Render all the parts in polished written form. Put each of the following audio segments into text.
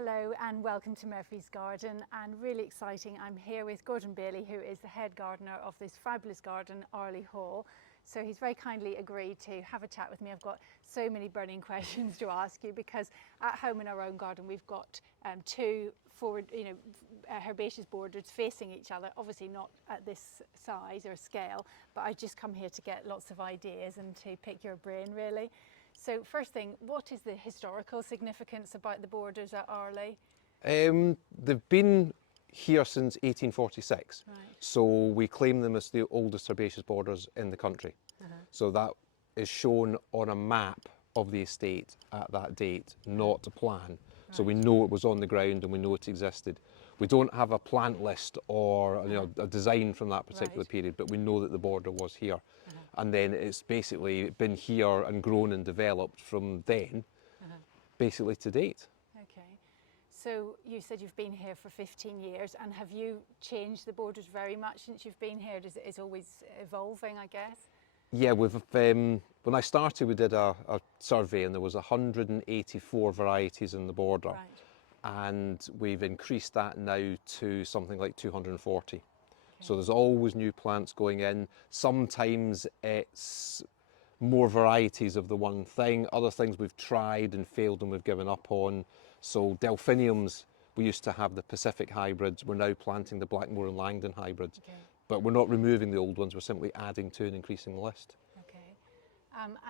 Hello and welcome to Murphy's Garden, and really exciting, I'm here with Gordon Baillie, who is the head gardener of this fabulous garden, Arley Hall. So he's very kindly agreed to have a chat with me. I've got so many burning questions to ask you because at home in our own garden we've got two herbaceous borders facing each other, obviously not at this size or scale, but I just come here to get lots of ideas and to pick your brain really. So first thing, what is the historical significance about the borders at Arley? They've been here since 1846, Right. so we claim them as the oldest herbaceous borders in the country. So that is shown on a map of the estate at that date, not a plan. So we know it was on the ground and we know it existed. We don't have a plant list or a design from that particular period, but we know that the border was here. And then it's basically been here and grown and developed from then, basically to date. Okay, so you said you've been here for 15 years, and have you changed the borders very much since you've been here? It's always evolving, I guess? Yeah, when I started we did a survey and there was 184 varieties in the border. And we've increased that now to something like 240. Okay. So there's always new plants going in. Sometimes it's more varieties of the one thing. Other things we've tried and failed and we've given up on. So Delphiniums, we used to have the Pacific hybrids. We're now planting the Blackmore and Langdon hybrids. Okay. But we're not removing the old ones. We're simply adding to and increasing the list. Okay.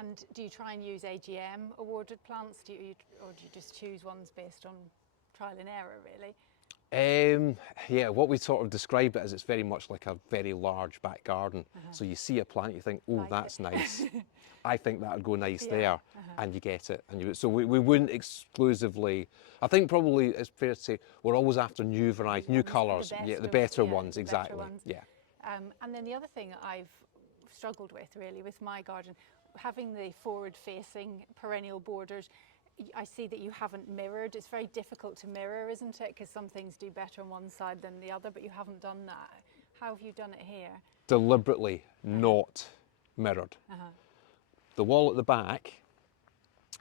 And do you try and use AGM awarded plants? Or do you just choose ones based on trial and error, really? Yeah, what we sort of describe it as, it's very much like a very large back garden. So you see a plant, you think, oh, like that's nice. I think that would go nice there, and you get it. So we wouldn't exclusively, I think probably it's fair to say, we're always after new varieties, new colours, the better ones, exactly. Better ones. Yeah. And then the other thing I've struggled with really with my garden, having the forward-facing perennial borders, I see that you haven't mirrored. It's very difficult to mirror, isn't it? Because some things do better on one side than the other, but you haven't done that. How have you done it here? Deliberately not mirrored. The wall at the back,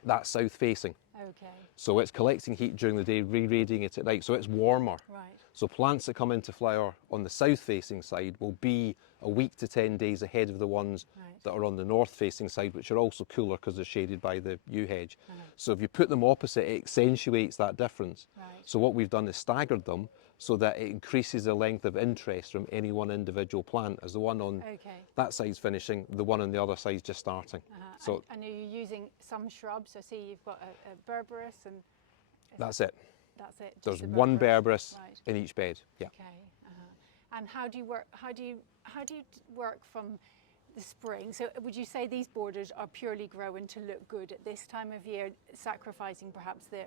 that's south facing. Okay. So it's collecting heat during the day, re-radiating it at night, so it's warmer. Right. So plants that come into flower on the south facing side will be a week to 10 days ahead of the ones that are on the north facing side, which are also cooler because they're shaded by the yew hedge. So if you put them opposite, it accentuates that difference. So what we've done is staggered them so that it increases the length of interest from any one individual plant, as the one on that side's finishing, the one on the other side's just starting. So, and are you using some shrubs? I see you've got a berberis and... That's it. That's it. There's one berberis in each bed. Yeah. Okay. And how do you work? How do you work from the spring? So would you say these borders are purely growing to look good at this time of year, sacrificing perhaps the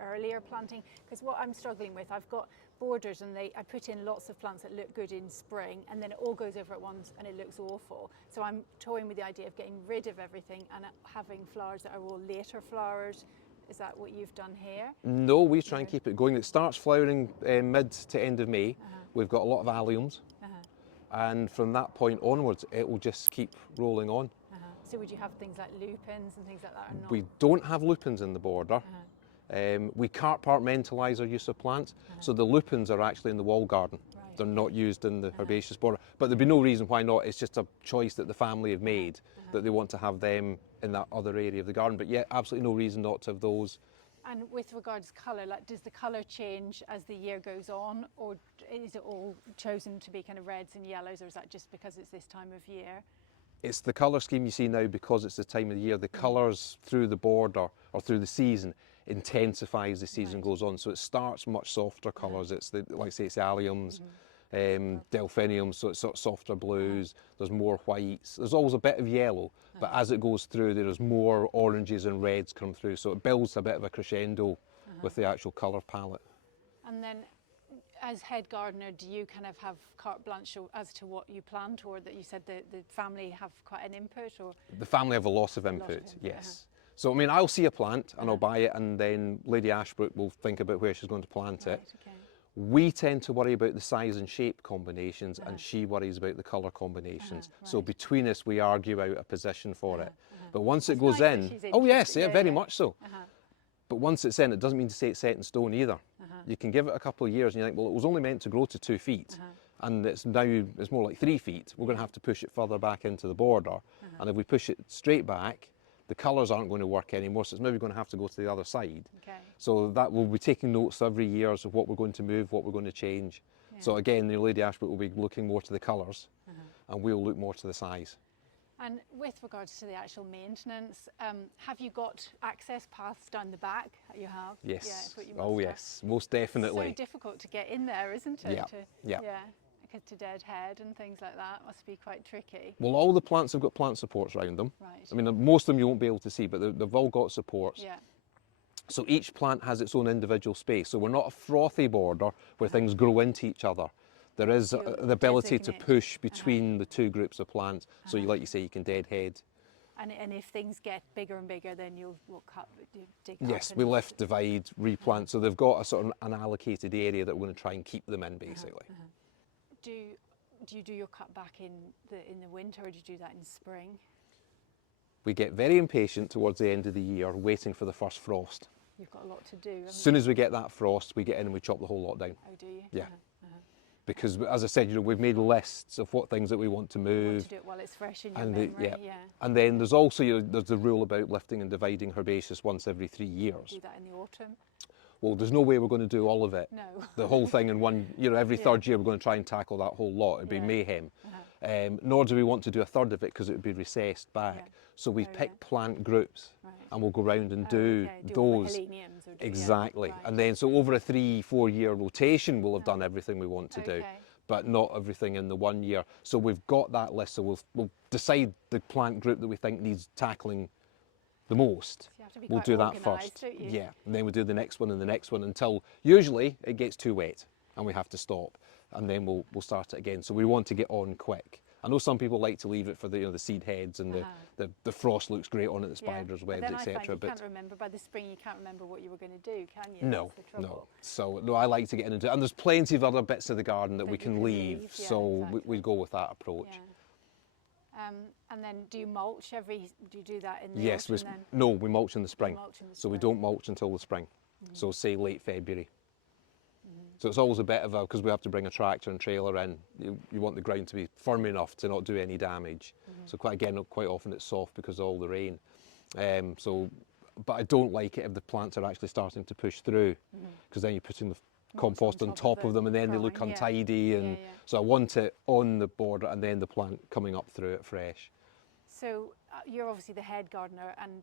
earlier planting? Because what I'm struggling with, I've got borders and I put in lots of plants that look good in spring, and then it all goes over at once and it looks awful. So I'm toying with the idea of getting rid of everything and having flowers that are all later flowers. Is that what you've done here? No, we try and keep it going. It starts flowering mid to end of May. We've got a lot of alliums. And from that point onwards, it will just keep rolling on. So would you have things like lupins and things like that? Or not? We don't have lupins in the border. We compartmentalise our use of plants. So the lupins are actually in the wall garden. They're not used in the herbaceous border. But there'd be no reason why not. It's just a choice that the family have made, that they want to have them in that other area of the garden. But yeah, absolutely no reason not to have those. And with regards to colour, like, does the colour change as the year goes on, or is it all chosen to be kind of reds and yellows, or is that just because it's this time of year? It's the colour scheme you see now because it's the time of the year. The colours through the border or through the season intensifies as the season goes on. So it starts much softer colours. It's like I say, it's alliums, delphinium, so it's sort of softer blues. There's more whites. There's always a bit of yellow, but as it goes through, there's more oranges and reds come through. So it builds a bit of a crescendo with the actual colour palette. And then, as head gardener, do you kind of have carte blanche as to what you plant, or that you said the family have quite an input? Or the family have a lot of input, yes. So I mean, I'll see a plant and I'll buy it, and then Lady Ashbrook will think about where she's going to plant it. We tend to worry about the size and shape combinations, and she worries about the colour combinations. So between us, we argue out a position for it. But once it goes in, oh yes, yeah, very much so. But once it's in, it doesn't mean to say it's set in stone either. You can give it a couple of years and you think, well, it was only meant to grow to 2 feet. And it's more like 3 feet. We're going to have to push it further back into the border. And if we push it straight back, the colours aren't going to work anymore, so it's maybe going to have to go to the other side. Okay. So that we'll be taking notes every year of what we're going to move, what we're going to change. So again, the Lady Ashbrook will be looking more to the colours, and we'll look more to the size. And with regards to the actual maintenance, have you got access paths down the back? You have? Yes. Yeah, it's what you Oh must have. yes, most definitely. It's so difficult to get in there, isn't it? Yeah. Yeah. Because to deadhead and things like that must be quite tricky. Well, all the plants have got plant supports around them. Right. I mean, most of them you won't be able to see, but they've all got supports. Yeah. So each plant has its own individual space. So we're not a frothy border where things grow into each other. There is the ability to push between the two groups of plants. So like you say, you can deadhead. And if things get bigger and bigger, then you'll cut, dig Yes, up we lift, divide, replant. So they've got a sort of an allocated area that we're going to try and keep them in, basically. Do you do your cut back in the winter, or do you do that in spring? We get very impatient towards the end of the year, waiting for the first frost. You've got a lot to do. As soon as we get that frost, we get in and we chop the whole lot down. Oh, do you? Yeah. Because, as I said, you know, we've made lists of what things that we want to move. You want to do it while it's fresh in your memory. And then there's also, you know, there's the rule about lifting and dividing herbaceous once every 3 years. Do that in the autumn. Well, there's no way we're going to do all of it. No. The whole thing in one, you know, every third year we're going to try and tackle that whole lot. It'd be mayhem. Nor do we want to do a third of it because it would be recessed back. So we pick plant groups and we'll go round and do those. Exactly. And then so over a 3-4 year rotation we'll have done everything we want to do, but not everything in the 1 year. So we've got that list, so we'll decide the plant group that we think needs tackling the most. So we'll do that first. Yeah, and then we'll do the next one and the next one until usually it gets too wet and we have to stop, and then we'll start it again. So we want to get on quick. I know some people like to leave it for the, you know, the seed heads and the frost looks great on it, the spiders' webs, etc. But you can't remember by the spring. You can't remember what you were going to do, can you? No, no. So no, I like to get in and do it. And there's plenty of other bits of the garden that we can leave. So we go with that approach. And then do you mulch do you do that in the Yes, autumn then? no, we mulch in the spring. So we don't mulch until the spring. So say late February. So it's always a bit of because we have to bring a tractor and trailer in. You want the ground to be firm enough to not do any damage. So quite often it's soft because of all the rain. But I don't like it if the plants are actually starting to push through, because then you're putting the compost on top of them and then they look untidy. And so I want it on the border and then the plant coming up through it fresh. So you're obviously the head gardener, and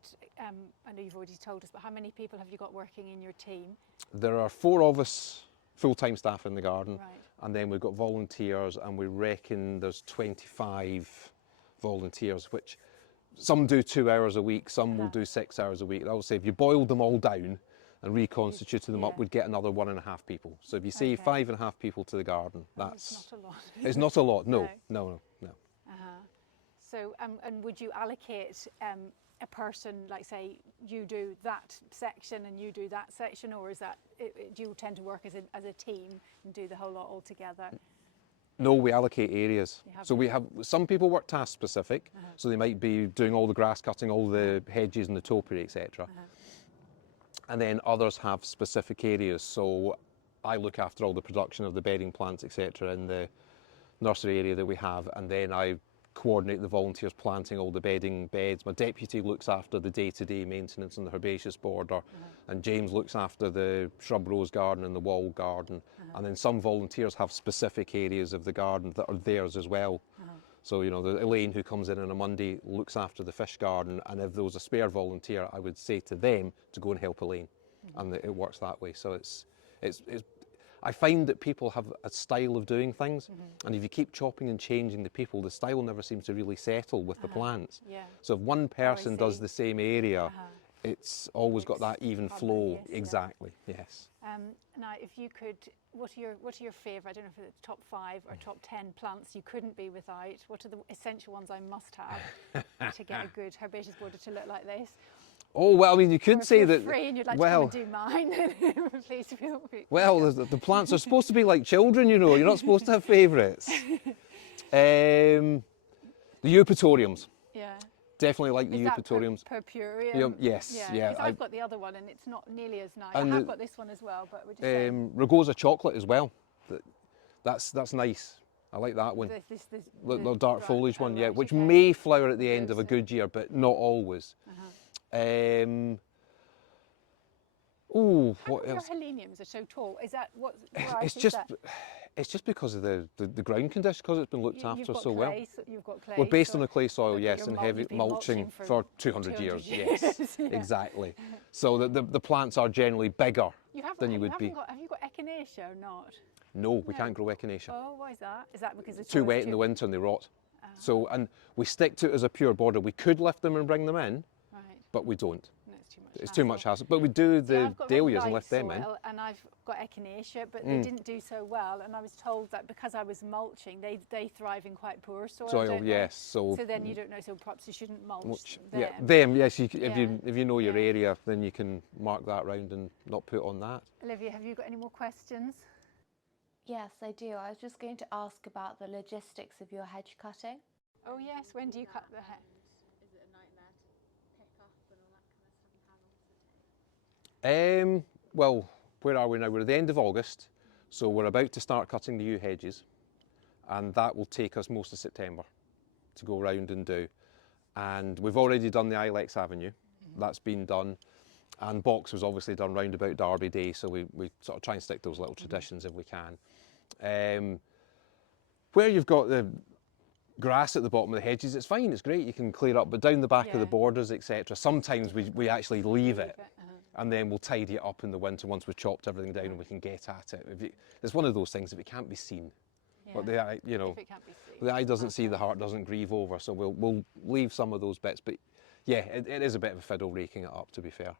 I know you've already told us, but how many people have you got working in your team? There are 4 of us full-time staff in the garden, and then we've got volunteers, and we reckon there's 25 volunteers, which some do 2 hours a week, some will do 6 hours a week. I would say if you boiled them all down and reconstituted them up, we'd get another 1.5 people. So if you say 5.5 people to the garden, that's... It's not a lot. It's not a lot, no. So, and would you allocate a person, like say you do that section and you do that section, or is that, do you tend to work as a team and do the whole lot all together? No, we allocate areas. So we have, some people work task specific, so they might be doing all the grass cutting, all the hedges and the topiary, etc. And then others have specific areas. So I look after all the production of the bedding plants, etc. in the nursery area that we have, and then I coordinate the volunteers planting all the bedding beds. My deputy looks after the day-to-day maintenance on the herbaceous border, and James looks after the shrub rose garden and the wall garden. And then some volunteers have specific areas of the garden that are theirs as well. So, you know, Elaine, who comes in on a Monday, looks after the fish garden, and if there was a spare volunteer, I would say to them to go and help Elaine, and it works that way. So it's I find that people have a style of doing things, and if you keep chopping and changing the people, the style never seems to really settle with the plants. So if one person does the same area, it's always got that even flow. Exactly, yes. Now, if you could, what are your favourite, I don't know if it's top 5 or top 10 plants you couldn't be without? What are the essential ones I must have to get a good herbaceous border to look like this? Oh, well, I mean, you could say that... free and you'd like to come and do mine, please feel free. Well, the plants are supposed to be like children, you know. You're not supposed to have favourites. The eupatoriums. definitely like the Is that eupatoriums. purpureum? Yes, yeah. 'Cause I've got the other one and it's not nearly as nice. And I have got this one as well, but we're just saying. Rugosa chocolate as well. That's nice. I like that one. The dark foliage one, yeah, which may flower at the end of a good year, but not always. Oh, what else? Your heleniums are so tall. Is that what? It's just because of the ground condition, because it's been looked after so well. You've got clay. We're based on a clay soil, yes, and heavy you've been mulching for 200 years. Yes, exactly. So the plants are generally bigger than you would be. Have you got echinacea or not? No, we can't grow echinacea. Oh, why is that? Is that because it's too wet in the winter and they rot? So, and we stick to it as a pure border. We could lift them and bring them in, but we don't. No, it's too much. It's too much hassle. But we do the dahlias and lift them in. And I've got echinacea, but they didn't do so well. And I was told that because I was mulching, they thrive in quite poor soil. Yes. So then you don't know. So perhaps you shouldn't mulch them. Yeah, them. Yes. If you know your area, then you can mark that round and not put on that. Olivia, have you got any more questions? Yes, I do. I was just going to ask about the logistics of your hedge cutting. Oh yes, when do you cut the hedge? Is it a nightmare to pick up and all that kind of stuff? How long does it take? Well, where are we now? We're at the end of August, so we're about to start cutting the new hedges, and that will take us most of September to go round and do. And we've already done the Ilex Avenue. That's been done. And box was obviously done round about Derby Day, so we sort of try and stick to those little traditions if we can. Where you've got the grass at the bottom of the hedges, it's fine, it's great, you can clear up, but down the back of the borders, etc., sometimes we actually leave it, and then we'll tidy it up in the winter once we've chopped everything down and we can get at it. It's one of those things, if it can't be seen, but the eye, the eye doesn't see, the heart doesn't grieve over, so we'll leave some of those bits, but yeah, it is a bit of a fiddle raking it up, to be fair.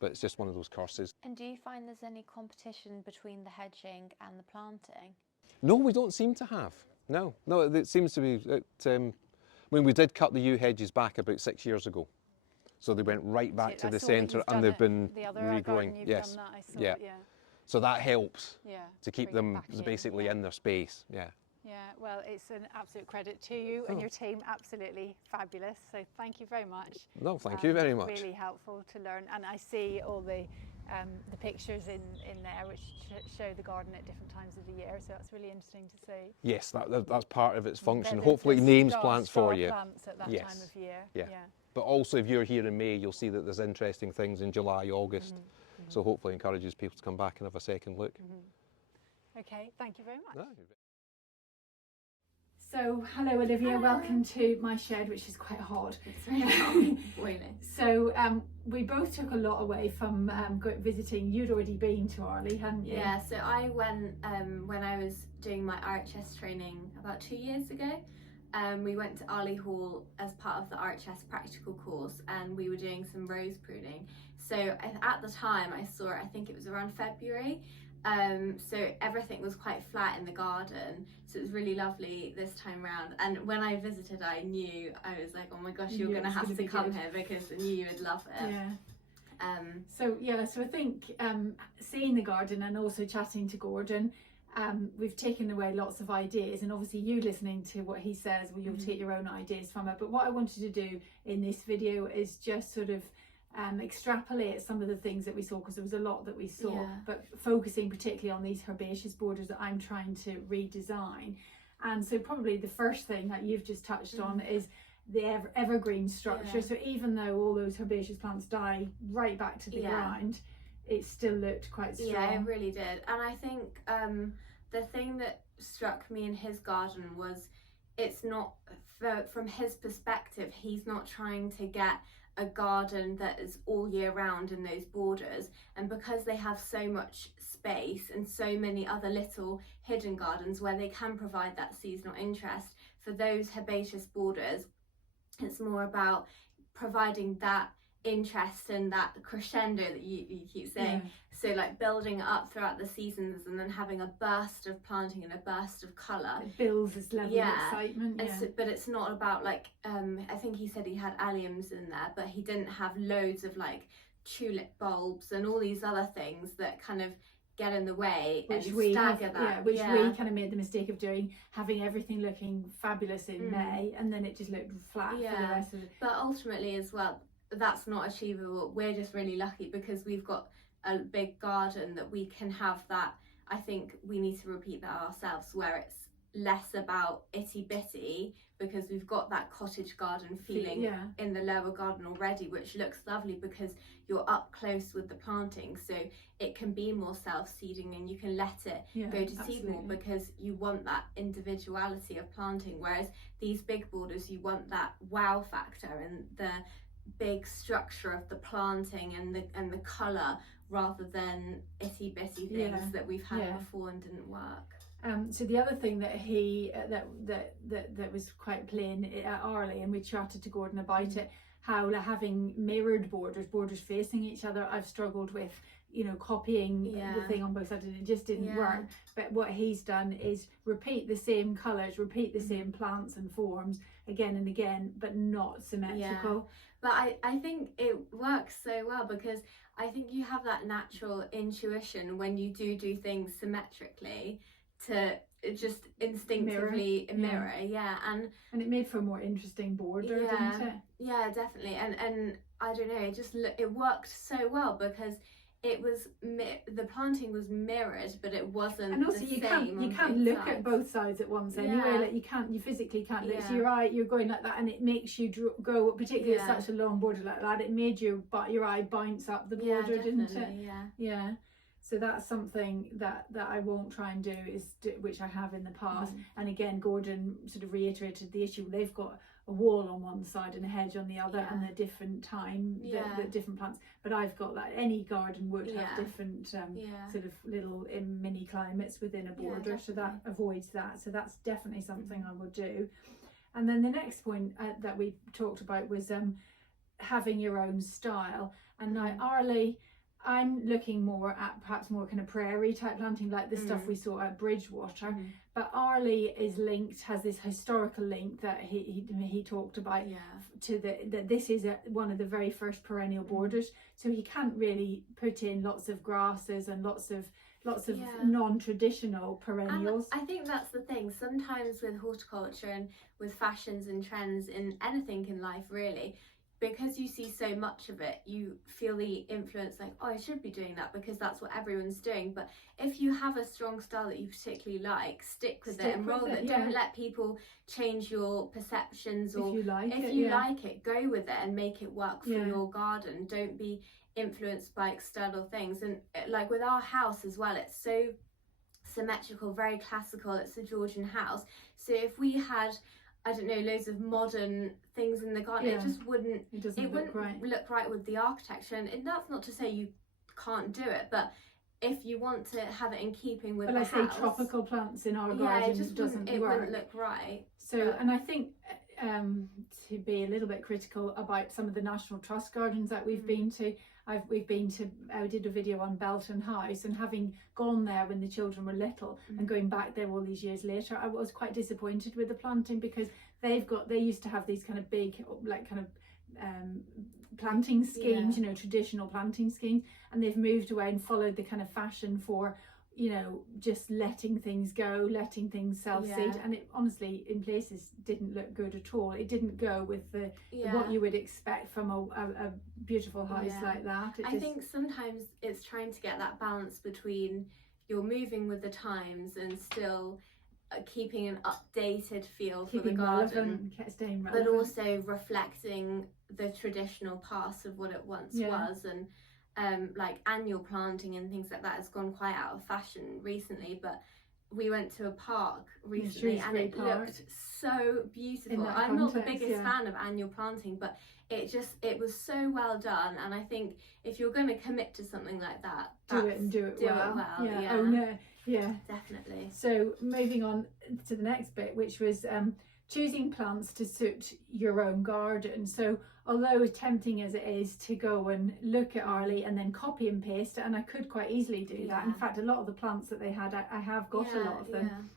But it's just one of those curses. And do you find there's any competition between the hedging and the planting? No, we don't seem to have. No, it seems to be. I mean, we did cut the yew hedges back about 6 years ago, so they went right back to the centre, and they've been regrowing. Yes, yeah. So that helps to keep them basically in their space. Yeah. Yeah, well, it's an absolute credit to you and your team, absolutely fabulous. So thank you very much. No, thank you very much. Really helpful to learn, and I see all the pictures in there which show the garden at different times of the year. So that's really interesting to see. Yes, that's part of its function. Hopefully, it names plants for you. Plants at that time of year. Yeah. But also, if you're here in May, you'll see that there's interesting things in July, August. So hopefully, encourages people to come back and have a second look. Okay, thank you very much. No. So, hello Olivia, welcome to my shed, which is quite hot. It's really boiling. So, we both took a lot away from visiting. You'd already been to Arley, hadn't you? Yeah, so I went when I was doing my RHS training about 2 years ago. We went to Arley Hall as part of the RHS practical course, and we were doing some rose pruning. So at the time I saw it, I think it was around February. So everything was quite flat in the garden, so it was really lovely this time round. And when I visited, I knew, I was like, oh my gosh, you're gonna have to come here because I knew you would love it. Yeah. So I think seeing the garden and also chatting to Gordon, we've taken away lots of ideas, and obviously you listening to what he says, well, you'll take your own ideas from it. But what I wanted to do in this video is just sort of extrapolate some of the things that we saw, because there was a lot that we saw, but focusing particularly on these herbaceous borders that I'm trying to redesign. And so probably the first thing that you've just touched on is the evergreen structure. So even though all those herbaceous plants die right back to the ground, it still looked quite strong. Yeah, it really did. And I think the thing that struck me in his garden was, it's not, from his perspective, he's not trying to get a garden that is all year round in those borders, and because they have so much space and so many other little hidden gardens where they can provide that seasonal interest, for those herbaceous borders it's more about providing that interest and that crescendo that you keep saying. So like building it up throughout the seasons and then having a burst of planting and a burst of colour. It builds this level of excitement. But it's not about like, I think he said he had alliums in there, but he didn't have loads of like tulip bulbs and all these other things that kind of get in the way which and we stagger have, that. we kind of made the mistake of doing, having everything looking fabulous in May, and then it just looked flat for the rest of the... But ultimately as well, that's not achievable. We're just really lucky because we've got a big garden that we can have that. I think we need to repeat that ourselves, where it's less about itty bitty, because we've got that cottage garden feeling in the lower garden already, which looks lovely because you're up close with the planting, so it can be more self-seeding and you can let it go to seed more, because you want that individuality of planting. Whereas these big borders, you want that wow factor and the big structure of the planting and the colour, rather than itty bitty things that we've had before and didn't work. So the other thing that he that was quite plain at Arley, and we chatted to Gordon about it, how having mirrored borders facing each other, I've struggled with, you know, copying the thing on both sides, and it just didn't work. But what he's done is repeat the same colours, repeat the same plants and forms again and again, but not symmetrical. But I think it works so well, because I think you have that natural intuition when you do things symmetrically to just instinctively mirror. And it made for a more interesting border, didn't it? Yeah, definitely. And I don't know, it just it worked so well, because it was the planting was mirrored, but it wasn't. And also you can't look at both sides at once anyway. Like you physically can't look. So you're going like that, and it makes you go, particularly at such a long border like that. It made your eye bounce up the border, didn't it? Yeah. So that's something that I won't try and do, which I have in the past. And again, Gordon sort of reiterated the issue. They've got a wall on one side and a hedge on the other, and they're different the different plants. But I've got that. Any garden would have different sort of little mini climates within a border, so that avoids that. So that's definitely something I would do. And then the next point that we talked about was having your own style. And now Arley, I'm looking more at perhaps more kind of prairie type planting, like the stuff we saw at Bridgewater. But Arley has this historical link that he talked about to that this is one of the very first perennial borders. So he can't really put in lots of grasses and lots of non-traditional perennials. And I think that's the thing. Sometimes with horticulture and with fashions and trends in anything in life, really, because you see so much of it, you feel the influence like, oh, I should be doing that because that's what everyone's doing. But if you have a strong style that you particularly like, stick with it and roll with it. Don't let people change your perceptions, or if you like it, go with it and make it work for your garden. Don't be influenced by external things. And like with our house as well, it's so symmetrical, very classical. It's a Georgian house. So if we had, I don't know, loads of modern things in the garden, it just wouldn't look right with the architecture. And that's not to say you can't do it, but if you want to have it in keeping with the house, say tropical plants in our garden, it wouldn't look right. So, and I think to be a little bit critical about some of the National Trust gardens that we've been to, I did a video on Belton House, and having gone there when the children were little and going back there all these years later, I was quite disappointed with the planting, because they used to have these kind of big planting schemes, you know, traditional planting schemes, and they've moved away and followed the kind of fashion for, you know, just letting things go, letting things self-seed, and it honestly in places didn't look good at all. It didn't go with what you would expect from a beautiful house like that. I think sometimes it's trying to get that balance between you're moving with the times and still keeping an updated feel for the garden, staying relevant, but also reflecting the traditional past of what it once was. And like annual planting and things like that has gone quite out of fashion recently, but we went to a park recently and it looked so beautiful. I'm not the biggest fan of annual planting, but it was so well done. And I think if you're going to commit to something like that, do it well. Oh no, definitely. So moving on to the next bit, which was choosing plants to suit your own garden. So although as tempting as it is to go and look at Arley and then copy and paste, and I could quite easily do that. In fact, a lot of the plants that they had, I have got a lot of them.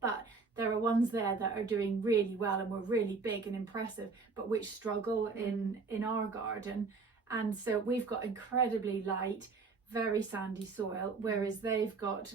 But there are ones there that are doing really well and were really big and impressive, but which struggle in our garden. And so we've got incredibly light, very sandy soil, whereas they've got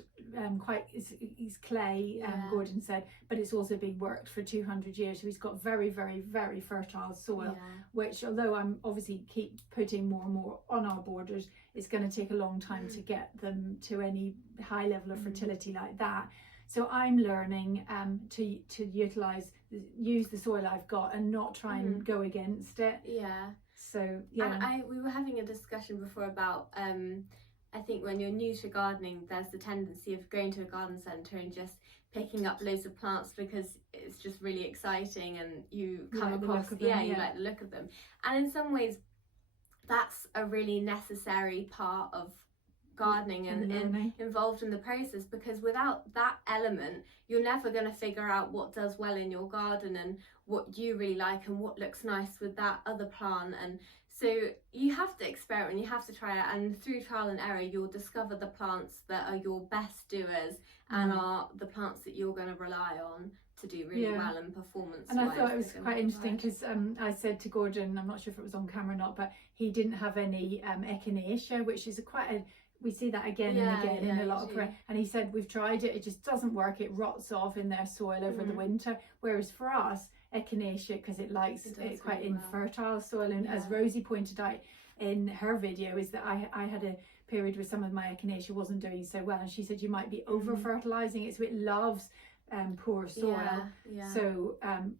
it's clay, Gordon said, but it's also been worked for 200 years, so he's got very, very, very fertile soil, which, although I'm obviously keep putting more and more on our borders, it's going to take a long time to get them to any high level of fertility like that. So I'm learning to use the soil I've got and not try and go against it. So and we were having a discussion before about I think when you're new to gardening, there's the tendency of going to a garden centre and just picking up loads of plants because it's just really exciting and you come across you like the look of them, and in some ways that's a really necessary part of gardening and involved in the process, because without that element you're never going to figure out what does well in your garden and what you really like and what looks nice with that other plant. And so you have to experiment, you have to try it, and through trial and error you'll discover the plants that are your best doers and are the plants that you're going to rely on to do really well in performance. And I thought it was quite interesting because I said to Gordon, I'm not sure if it was on camera or not, but he didn't have any echinacea, which is we see that again and again in a lot of and he said we've tried it just doesn't work, it rots off in their soil over the winter, whereas for us echinacea, because it likes it's quite really infertile soil, and as Rosie pointed out in her video, is that I had a period where some of my echinacea wasn't doing so well, and she said you might be over fertilizing it, so it loves poor soil. So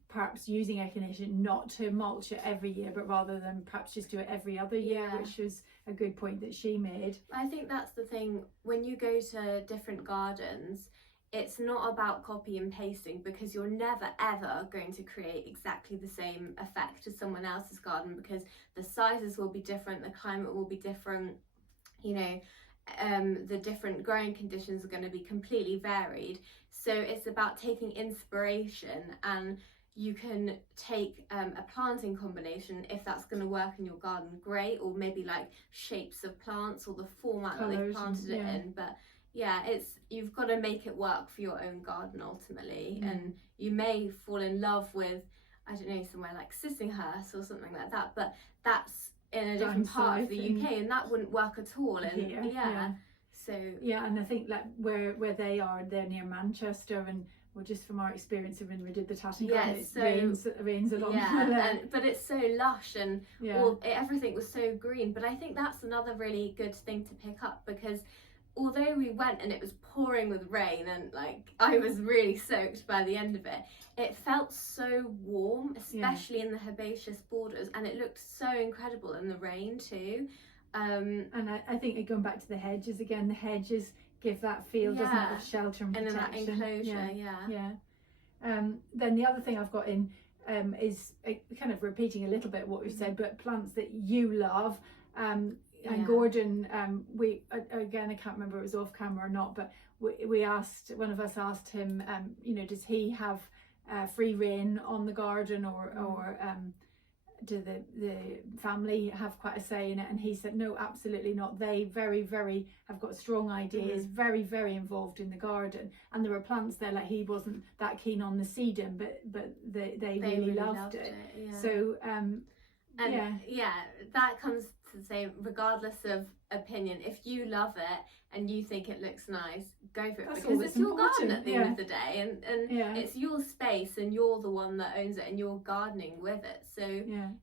perhaps using echinacea not to mulch it every year, but rather than perhaps just do it every other year, which was a good point that she made. I think that's the thing, when you go to different gardens, it's not about copy and pasting, because you're never ever going to create exactly the same effect as someone else's garden, because the sizes will be different, the climate will be different, you know, the different growing conditions are going to be completely varied. So it's about taking inspiration, and you can take a planting combination, if that's going to work in your garden, great, or maybe like shapes of plants or the format that they've planted it in. But you've got to make it work for your own garden ultimately. And you may fall in love with, I don't know, somewhere like Sissinghurst or something like that, but that's in a different part of the UK, and that wouldn't work at all. And so and I think like where they are, they're near Manchester, and just from our experience of when we did the Tatton garden, it rains a lot. But it's so lush, and everything was so green. But I think that's another really good thing to pick up, because although we went and it was pouring with rain, and like I was really soaked by the end of it, it felt so warm, especially in the herbaceous borders, and it looked so incredible in the rain too. And I think going back to the hedges again, the hedges give that feel, doesn't it, of shelter and protection. And in that enclosure, Then the other thing I've got in is kind of repeating a little bit what we've said, but plants that you love. And Gordon, we again, I can't remember if it was off camera or not, but one of us asked him, does he have free rein on the garden, or do the family have quite a say in it? And he said no, absolutely not. They very, very have got strong ideas, very, very involved in the garden, and there were plants there like he wasn't that keen on the sedum, but they really loved it. So that comes to say, regardless of opinion, if you love it and you think it looks nice, go for it. That's because it's your garden at the end of the day, and it's your space, and you're the one that owns it, and you're gardening with it. So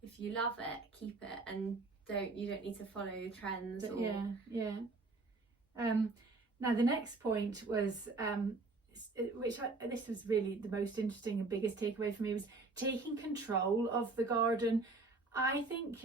if you love it, keep it, and you don't need to follow trends. Now the next point was this was really the most interesting and biggest takeaway for me, was taking control of the garden. I think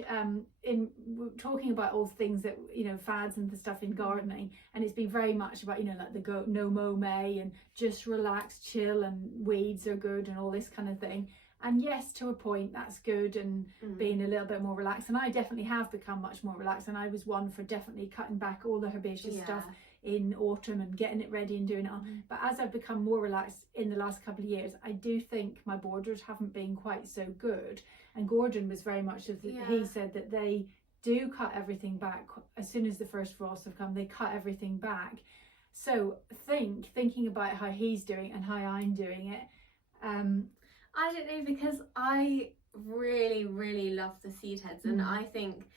in talking about all things that, fads and the stuff in gardening, and it's been very much about, like the no mow May and just relax, chill, and weeds are good and all this kind of thing. And yes, to a point that's good, and being a little bit more relaxed. And I definitely have become much more relaxed, and I was one for definitely cutting back all the herbaceous stuff in autumn and getting it ready and doing it all. But as I've become more relaxed in the last couple of years, I do think my borders haven't been quite so good. And Gordon was very much of he said that they do cut everything back as soon as the first frosts have come. They cut everything back. So thinking about how he's doing and how I'm doing it, I don't know, because I really, really love the seed heads, and I think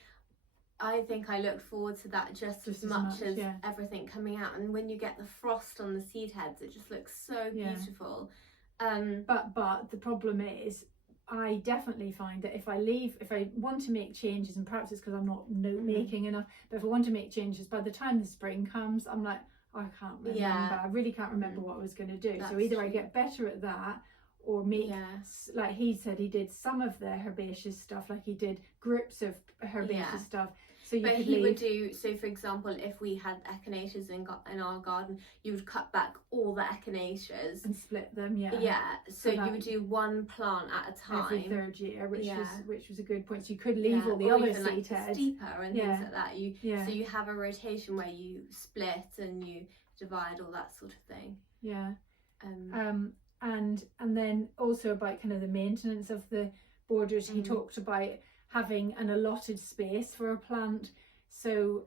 I think I look forward to that just as much as everything coming out. And when you get the frost on the seed heads, it just looks so beautiful. But the problem is, I definitely find that if I want to make changes, and perhaps it's because I'm not note making enough, but if I want to make changes, by the time the spring comes, I'm like, I can't remember. I really can't remember what I was going to do. So either I get better at that, or make, like he said, he did some of the herbaceous stuff, like he did groups of herbaceous stuff. So you could would do, so for example, if we had echinaceas in our garden, you would cut back all the echinaceas and split them. So you would do one plant at a time every third year, which was a good point. So you could leave all the other seed heads steeper and things like that. So you have a rotation where you split and you divide, all that sort of thing. And then also about kind of the maintenance of the borders, he talked about having an allotted space for a plant. So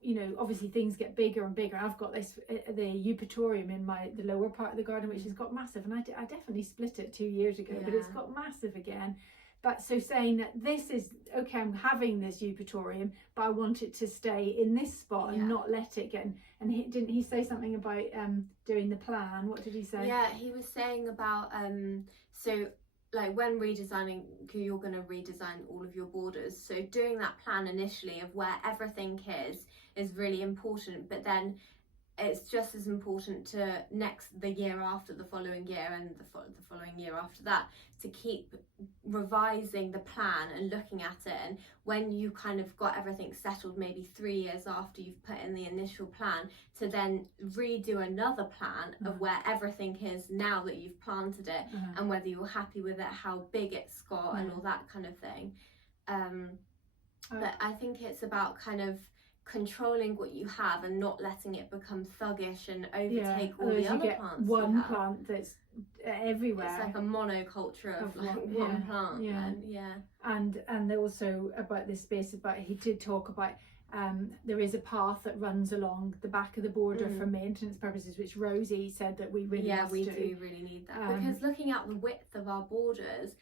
you know, obviously things get bigger and bigger. I've got this the eupatorium in the lower part of the garden, which has got massive, and I definitely split it 2 years ago, but it's got massive again. But so saying that this is okay, I'm having this eupatorium, but I want it to stay in this spot and not let it get. And didn't he say something about doing the plan? What did he say? Yeah, he was saying about so like when redesigning, you're going to redesign all of your borders. So doing that plan initially of where everything is really important. But then it's just as important to the year after, the following year, and the following year after that, to keep revising the plan and looking at it. And when you kind of got everything settled, maybe 3 years after you've put in the initial plan, to then redo another plan of where everything is now that you've planted it, and whether you're happy with it, how big it's got, and all that kind of thing. But I think it's about kind of controlling what you have and not letting it become thuggish and overtake all the other plants. One plant that's everywhere. It's like a monoculture of like one plant. And also about this space, he did talk about there is a path that runs along the back of the border for maintenance purposes, which Rosie said that we really do really need that, because looking at the width of our borders,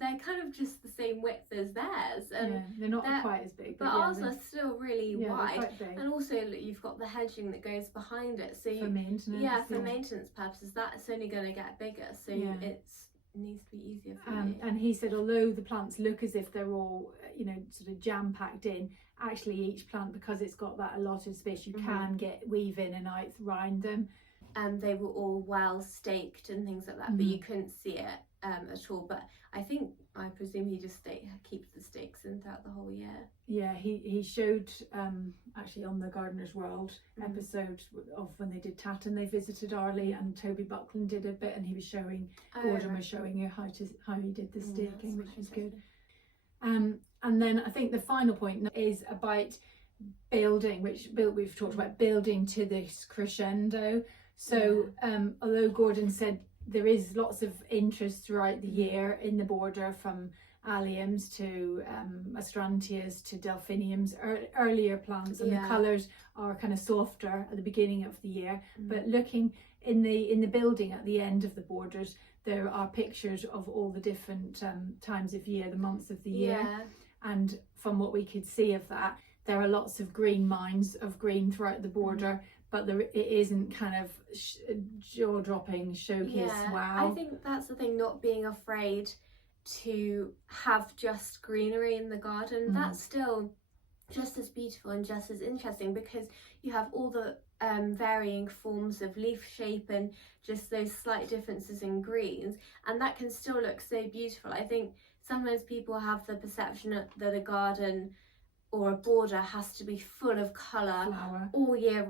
they're kind of just the same width as theirs, and they're not quite as big, but ours are still really wide. And also you've got the hedging that goes behind it, so for maintenance, for maintenance purposes, that's only going to get bigger, so it needs to be easier for you. And he said, although the plants look as if they're all sort of jam packed in, actually each plant, because it's got that allotted space, you can weave in and out round them. And they were all well staked and things like that, but you couldn't see it at all. But I presume he just keeps the stakes in throughout the whole year. Yeah, he showed actually on the Gardener's World episode of when they did Tatton, they visited Arley, and Toby Buckland did a bit, and he was showing Gordon was showing you how he did the staking, which was good. And then I think the final point is about building, we've talked about building to this crescendo. So although Gordon said there is lots of interest throughout the year in the border, from Alliums to Astrantias to Delphiniums, earlier plants, and the colours are kind of softer at the beginning of the year. But looking in the building at the end of the borders, there are pictures of all the different times of year, the months of the year. And from what we could see of that, there are lots of green lines of green throughout the border, but it isn't kind of jaw-dropping showcase. Wow. I think that's the thing, not being afraid to have just greenery in the garden. That's still just as beautiful and just as interesting, because you have all the varying forms of leaf shape and just those slight differences in greens, and that can still look so beautiful. I think sometimes people have the perception that a garden or a border has to be full of colour all year,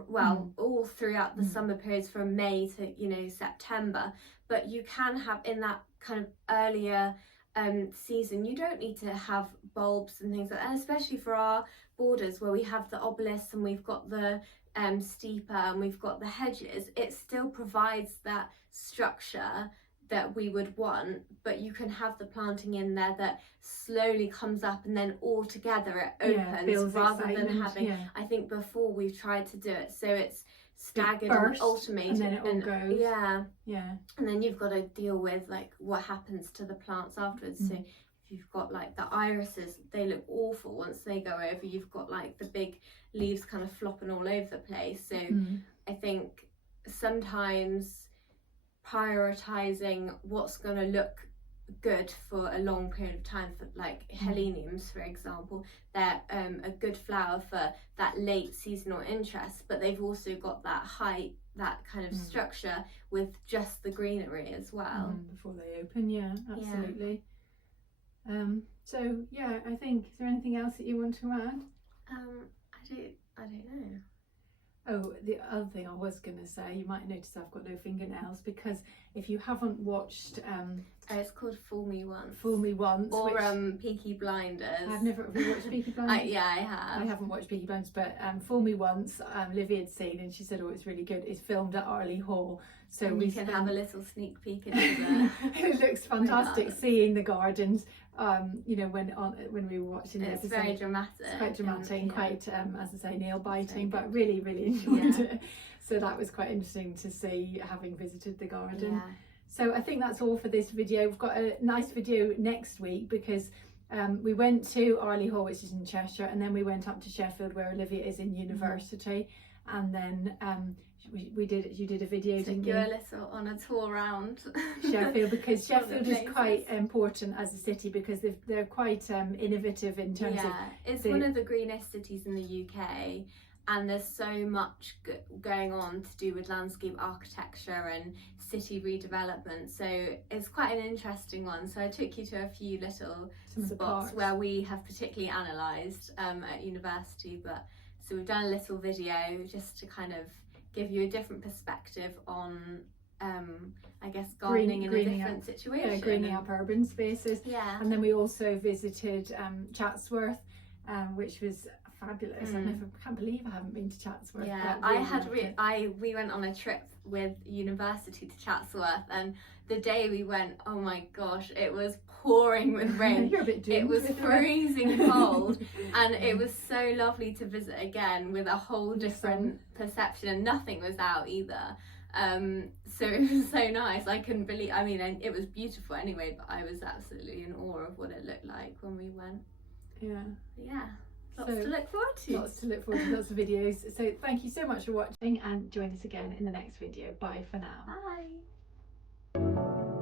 all throughout the summer periods from May to September. But you can have, in that kind of earlier season, you don't need to have bulbs and things like that, and especially for our borders where we have the obelisks and we've got the steeper and we've got the hedges, it still provides that structure that we would want, but you can have the planting in there that slowly comes up and then all together it opens, rather than having I think before we've tried to do it so it's staggered and ultimated, and then it all goes. and then you've got to deal with like what happens to the plants afterwards. So you've got like the irises, they look awful once they go over. You've got like the big leaves kind of flopping all over the place. So I think sometimes prioritizing what's going to look good for a long period of time, for like heleniums for example, they're a good flower for that late seasonal interest, but they've also got that height, that kind of structure with just the greenery as well before they open. Yeah, absolutely. So yeah, I think, is there anything else that you want to add? I don't know. Oh, the other thing I was going to say, you might notice I've got no fingernails, because if you haven't watched it's called Fool Me Once. Fool Me Once, or Peaky Blinders. I've never watched Peaky Blinders. Yeah, I have. I haven't watched Peaky Blinders, but Fool Me Once, Livy had seen, and she said, oh, it's really good. It's filmed at Arley Hall, so and we can have a little sneak peek into it. It looks fantastic seeing the gardens. You know, when we were watching it, it's very dramatic. It's quite dramatic and quite, as I say, nail biting, but really, really enjoyed it. So that was quite interesting to see, having visited the garden. Yeah. So I think that's all for this video. We've got a nice video next week, because we went to Arley Hall, which is in Cheshire, and then we went up to Sheffield, where Olivia is in university, and then you did a video, didn't you? A little on a tour around Sheffield, because Sheffield is quite important as a city, because they're quite innovative in terms of... It's one of the greenest cities in the UK, and there's so much going on to do with landscape architecture and city redevelopment, so it's quite an interesting one. So I took you to a few little spots where we have particularly analysed at university, but so we've done a little video just to kind of give you a different perspective on I guess gardening in a different situation. Yeah, greening up urban spaces. Yeah. And then we also visited Chatsworth, which was fabulous. I can't believe I haven't been to Chatsworth. Yeah, we went on a trip with university to Chatsworth, and the day we went, oh my gosh, it was pouring with rain. You're a bit doomed. It was freezing cold, and it was so lovely to visit again with a whole different perception, and nothing was out either. So it was so nice. I couldn't believe, I mean, it was beautiful anyway, but I was absolutely in awe of what it looked like when we went. Yeah. Lots to look forward to. Lots of videos. So thank you so much for watching, and join us again in the next video. Bye for now. Bye.